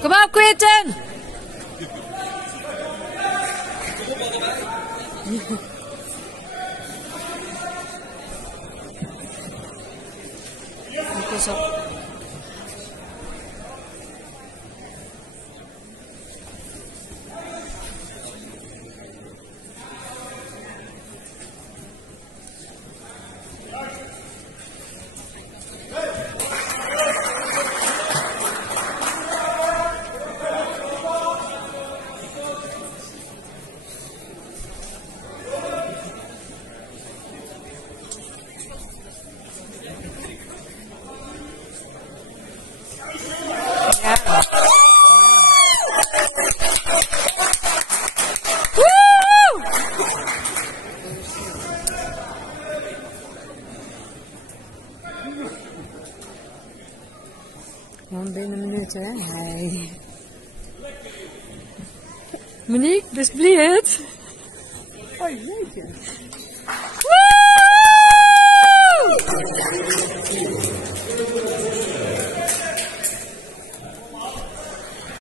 Kom op, Quinten! Pas op. Gewoon binnen een minuut, hè? Nee. Monique, best blij het? Oh, jeetje.